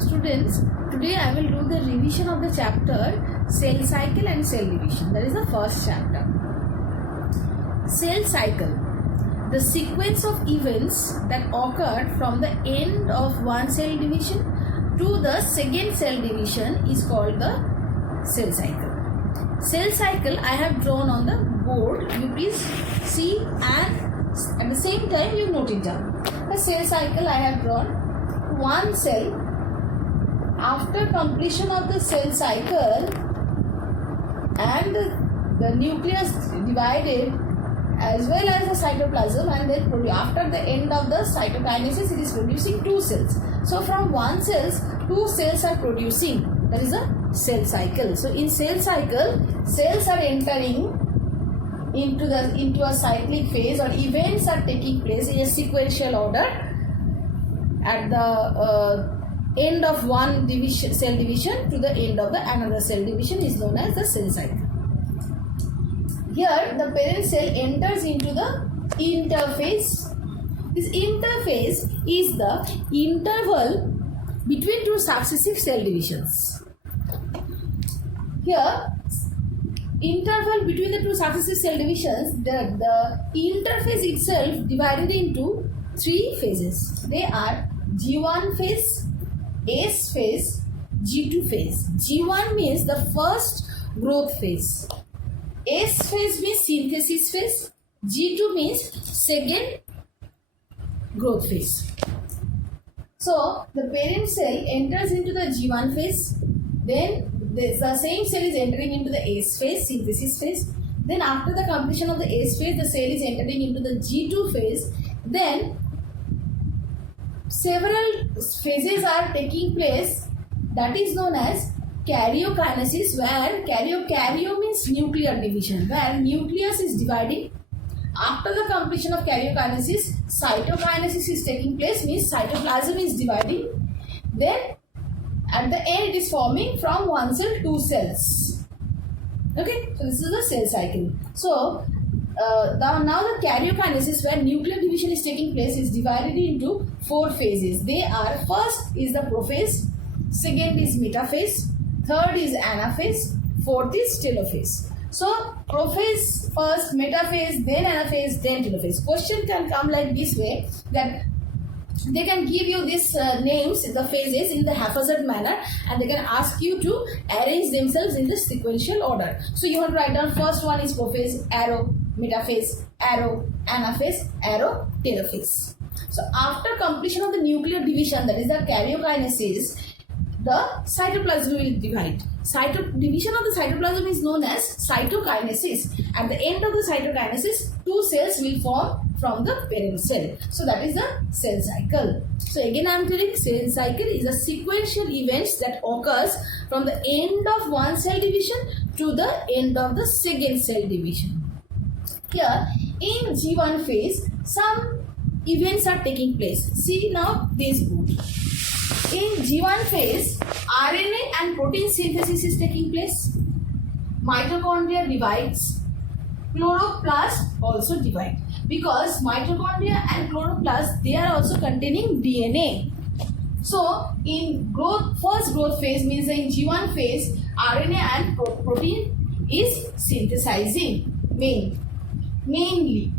Students, today I will do the revision of the chapter Cell Cycle and Cell Division. That is the first chapter. Cell cycle. The sequence of events that occurred from the end of one cell division to the second cell division is called the cell cycle. Cell cycle I have drawn on the board. You please see and at the same time you note it down. The cell cycle I have drawn one cell. After completion of the cell cycle and the nucleus divided as well as the cytoplasm, and then after the end of the cytokinesis it is producing two cells. So from one cells, two cells are producing. That is a cell cycle. So in cell cycle, cells are entering into a cyclic phase, or events are taking place in a sequential order. At the end of one cell division to the end of the another cell division is known as the cell cycle. Here the parent cell enters into the interphase. This interphase is the interval between two successive cell divisions. Here, interval between the two successive cell divisions, the interface itself divided into three phases. They are G1 phase, S phase, G2 phase. G1 means the first growth phase. S phase means synthesis phase. G2 means second growth phase. So the parent cell enters into the G1 phase. Then the same cell is entering into the S phase, synthesis phase. Then after the completion of the S phase, the cell is entering into the G2 phase. Then several phases are taking place, that is known as karyokinesis, where karyo means nuclear division, where nucleus is dividing. After the completion of karyokinesis, cytokinesis is taking place, means cytoplasm is dividing. Then at the end it is forming from one cell two cells. Okay, so this is the cell cycle. So now the karyokinesis, where nuclear division is taking place, is divided into four phases. They are: first is the prophase, second is metaphase, third is anaphase, fourth is telophase. So prophase first, metaphase, then anaphase, then telophase. Question can come like this way, that they can give you these names, the phases, in the haphazard manner, and they can ask you to arrange themselves in the sequential order. So you have to write down: first one is prophase, arrow, metaphase, arrow, anaphase, arrow, telophase. So after completion of the nuclear division, that is the karyokinesis, the cytoplasm will divide. Division of the cytoplasm is known as cytokinesis. At the end of the cytokinesis, two cells will form from the parent cell. So that is the cell cycle. So again I am telling, cell cycle is a sequential events that occurs from the end of one cell division to the end of the second cell division. Here in G1 phase, some events are taking place. See now this board. In G1 phase, RNA and protein synthesis is taking place. Mitochondria divides. Chloroplast also divide. Because mitochondria and chloroplast, they are also containing DNA. So in first growth phase, means in G1 phase, RNA and protein is synthesizing mainly.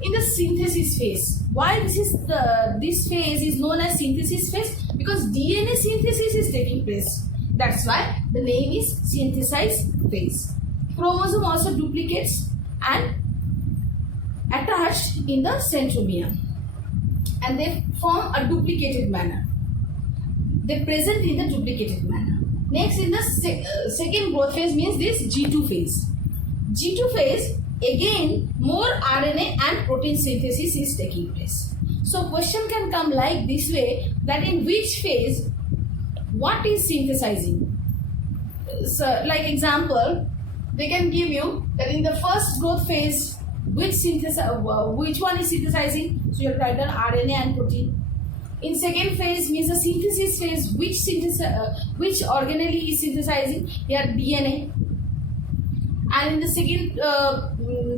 In the synthesis phase, why this phase is known as synthesis phase? Because DNA synthesis is taking place. That's why the name is synthesized phase. Chromosome also duplicates and attached in the centromere, and they form a duplicated manner. They present in the duplicated manner. Next, in the second growth phase, means this G2 phase. G2 phase, again more RNA and protein synthesis is taking place. So question can come like this way, that in which phase what is synthesizing. So like example, they can give you that in the first growth phase, which one is synthesizing. So you have to write down RNA and protein. In second phase, means the synthesis phase, which organelle is synthesizing. Here DNA. And in the second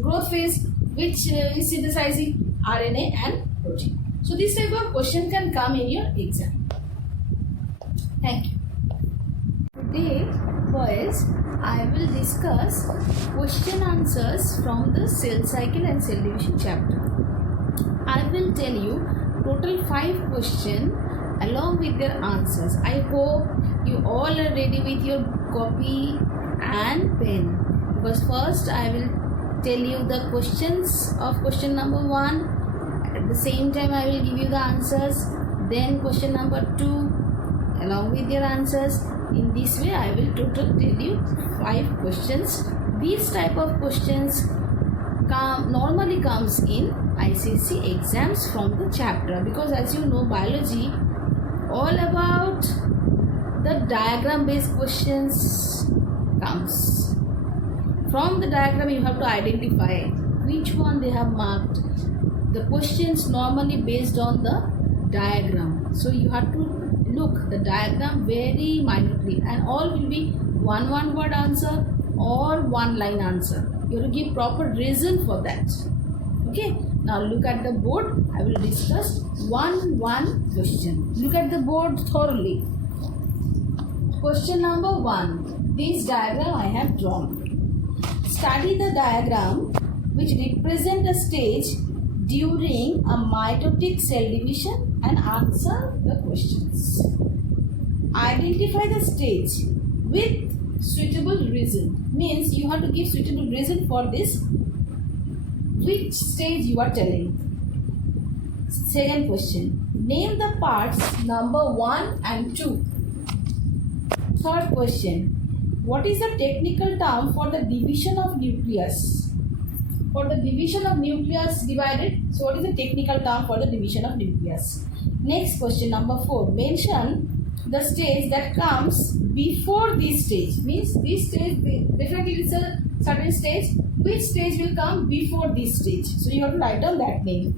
growth phase, which is synthesizing RNA and protein. So this type of question can come in your exam. Thank you. Today, boys, I will discuss question answers from the cell cycle and cell division chapter. I will tell you total 5 questions along with their answers. I hope you all are ready with your copy and pen, because first I will tell you the questions of question number 1. At the same time I will give you the answers. Then question number 2 along with their answers. In this way I will tell you 5 questions. These type of questions normally comes in ICSE exams from the chapter, because as you know, biology all about the diagram based questions comes. From the diagram you have to identify which one they have marked. The questions normally based on the diagram, so you have to look the diagram very minutely, and all will be one word answer or one line answer. You have to give proper reason for that. Okay, now look at the board. I will discuss one question. Look at the board thoroughly. Question number 1. This diagram I have drawn. Study the diagram which represent a stage during a mitotic cell division and answer the questions. Identify the stage with suitable reason. Means you have to give suitable reason for this, which stage you are telling. Second question. Name the parts number 1 and 2. Third question. What is the technical term for the division of nucleus? For the division of nucleus divided, so what is the technical term for the division of nucleus? Next question number 4. Mention the stage that comes before this stage. Means this stage, definitely it's a certain stage. Which stage will come before this stage? So you have to write down that name.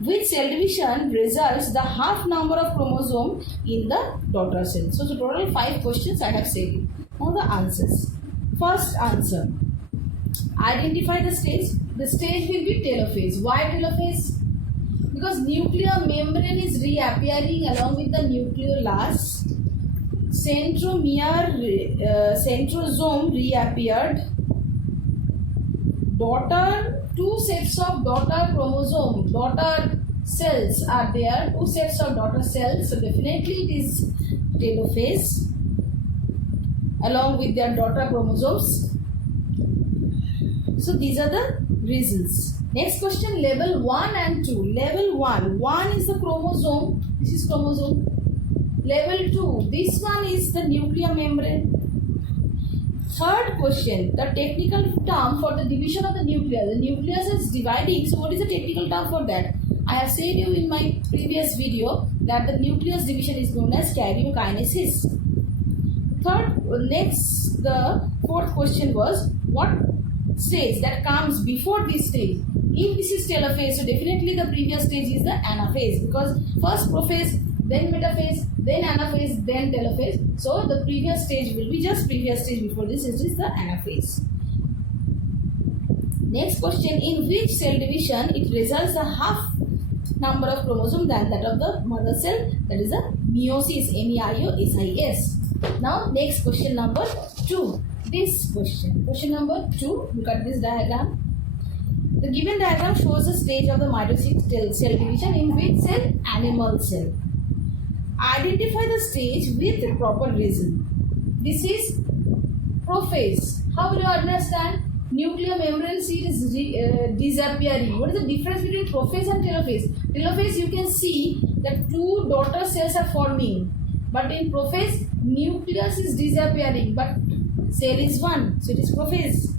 Which cell division results the half number of chromosome in the daughter cell? So total 5 questions I have said. Now the answers. First answer. Identify the stage. The stage will be telophase. Why telophase? Because nuclear membrane is reappearing along with the nucleolus. Centrosome reappeared. Two sets of daughter chromosome, daughter cells are there. 2 sets of daughter cells. So definitely it is telophase along with their daughter chromosomes. So these are the reasons. Next question, level 1 and 2. Level 1 is the chromosome. This is chromosome. Level 2, this one is the nuclear membrane. Third question, the technical term for the division of the nucleus. The nucleus is dividing. So what is the technical term for that? I have said you in my previous video that the nucleus division is known as karyokinesis. The fourth question was what stage that comes before this stage. If this is telophase, so definitely the previous stage is the anaphase, because first prophase, then metaphase, then anaphase, then telophase. So the previous stage will be just previous stage before this is the anaphase. Next question, in which cell division it results a half number of chromosomes than that of the mother cell, that is a meiosis, M-E-I-O-S-I-S. Now next question number 2. This question. Question number 2, look at this diagram. The given diagram shows the stage of the mitotic cell division in which cell? Animal cell. Identify the stage with proper reason. This is prophase. How will you understand? Nuclear membrane sheet is disappearing. What is the difference between prophase and telophase? Telophase, you can see that 2 daughter cells are forming. But in prophase, nucleus is disappearing, but cell is 1. So it is prophase.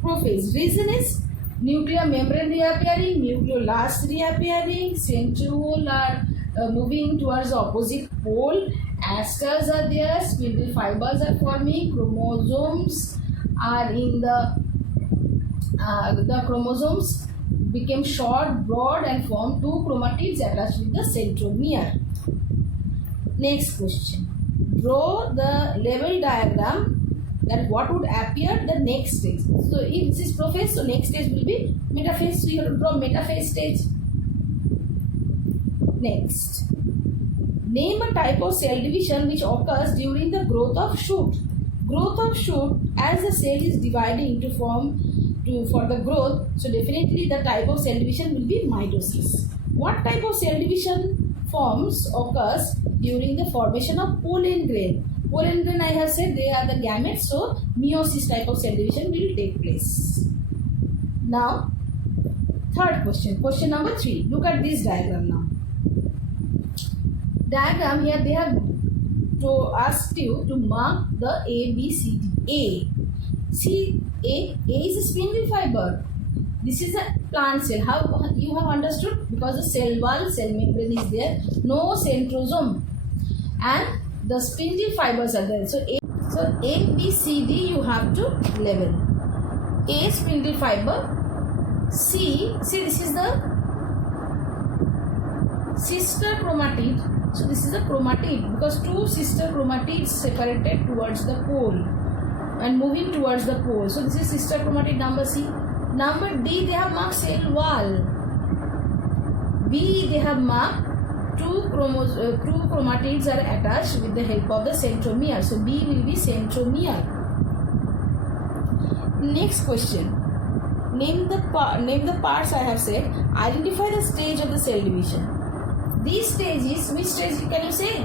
Prophase. Reason is nuclear membrane reappearing, nucleolus reappearing, centriole are moving towards the opposite pole, asters are there, spindle fibers are forming, chromosomes are in the chromosomes became short, broad and form 2 chromatids attached with the centromere. Next question. Draw the level diagram that what would appear the next stage. So if this is prophase, so next stage will be metaphase. So you have to draw metaphase stage. Next. Name a type of cell division which occurs during the growth of shoot. Growth of shoot, as the cell is dividing to form for the growth, so definitely the type of cell division will be mitosis. What type of cell division occurs during the formation of pollen grain? Pollen grain, I have said they are the gametes, so meiosis type of cell division will take place. Now, third question, question number 3. Look at this diagram now. Diagram here they have asked you to mark the A, B, C, D. A. See, A is a spindle fiber. This is a plant cell. How you have understood? Because the cell wall, cell membrane is there, no centrosome, and the spindle fibers are there. So A, B, C, D you have to level. A spindle fiber. C, see this is the sister chromatid. So this is a chromatid because two sister chromatids separated towards the pole and moving towards the pole. So this is sister chromatid number C. Number D, they have marked cell wall. B, they have marked two chromatids are attached with the help of the centromere. So B will be centromere. Next question. Name the parts I have said. Identify the stage of the cell division. These stages, which stage can you say?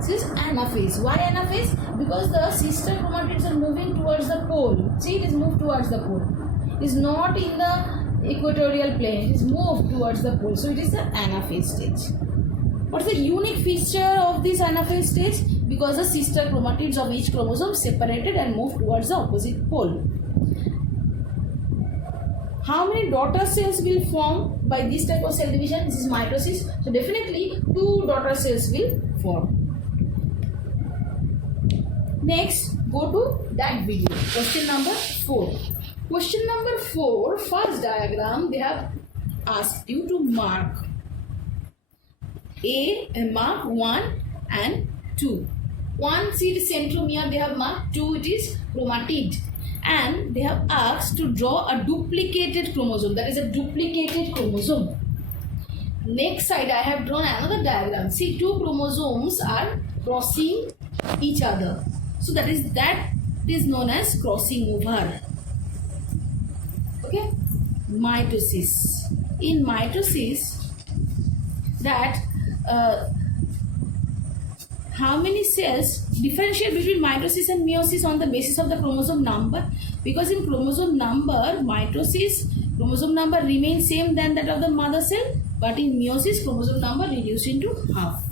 This is anaphase. Why anaphase? Because the sister chromatids are moving towards the pole. See, it is moved towards the pole. It is not in the equatorial plane. It is moved towards the pole. So it is the anaphase stage. What's the unique feature of this anaphase stage? Because the sister chromatids of each chromosome separated and moved towards the opposite pole. How many daughter cells will form by this type of cell division? This is mitosis. So definitely 2 daughter cells will form. Next, go to that video. Question number 4. Question number 4, first diagram, they have asked you to mark mark 1 and 2. 1, see the centromere, they have marked. 2, it is chromatid. And they have asked to draw a duplicated chromosome. That is a duplicated chromosome. Next side, I have drawn another diagram. See, 2 chromosomes are crossing each other. So that is known as crossing over. Okay, mitosis. In mitosis, that how many cells differentiate between mitosis and meiosis on the basis of the chromosome number? Because in chromosome number, mitosis chromosome number remains same than that of the mother cell, but in meiosis chromosome number reduced into half.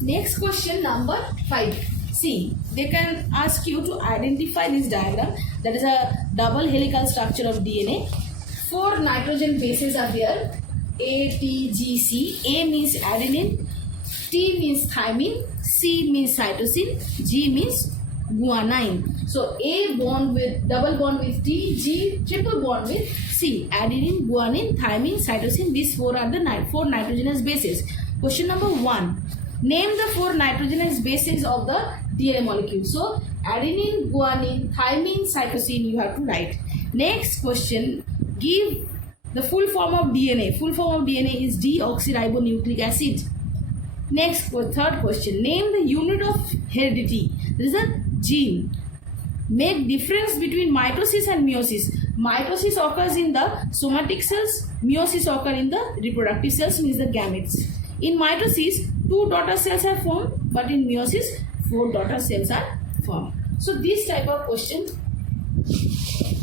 Next question number 5. See, they can ask you to identify this diagram. That is a double helical structure of DNA. 4 nitrogen bases are there. A, T, G, C. A means adenine, T means thymine, C means cytosine, G means guanine. So A bond with double bond with T, G triple bond with C. Adenine, guanine, thymine, cytosine. These 4 are the 4 nitrogenous bases. Question number 1. Name the 4 nitrogenous bases of the DNA molecule. So adenine, guanine, thymine, cytosine you have to write. Next question. Give the full form of DNA. Full form of DNA is deoxyribonucleic acid. Next, third question. Name the unit of heredity. This is a gene. Make difference between mitosis and meiosis. Mitosis occurs in the somatic cells. Meiosis occurs in the reproductive cells, means the gametes. In mitosis, 2 daughter cells are formed, but in meiosis, 4 daughter cells are formed. So this type of question.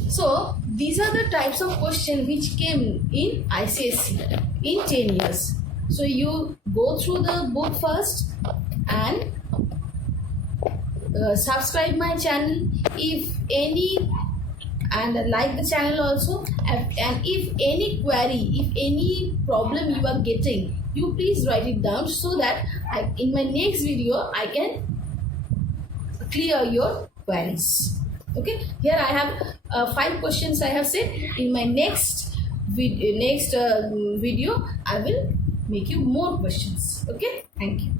So these are the types of questions which came in ICSE in 10 years. So you go through the book first and subscribe my channel if any, and like the channel also, and if any query, if any problem you are getting, you please write it down so that in my next video I can clear your queries. Okay, here I have 5 questions I have said. In my next video I will make you more questions. Okay, thank you.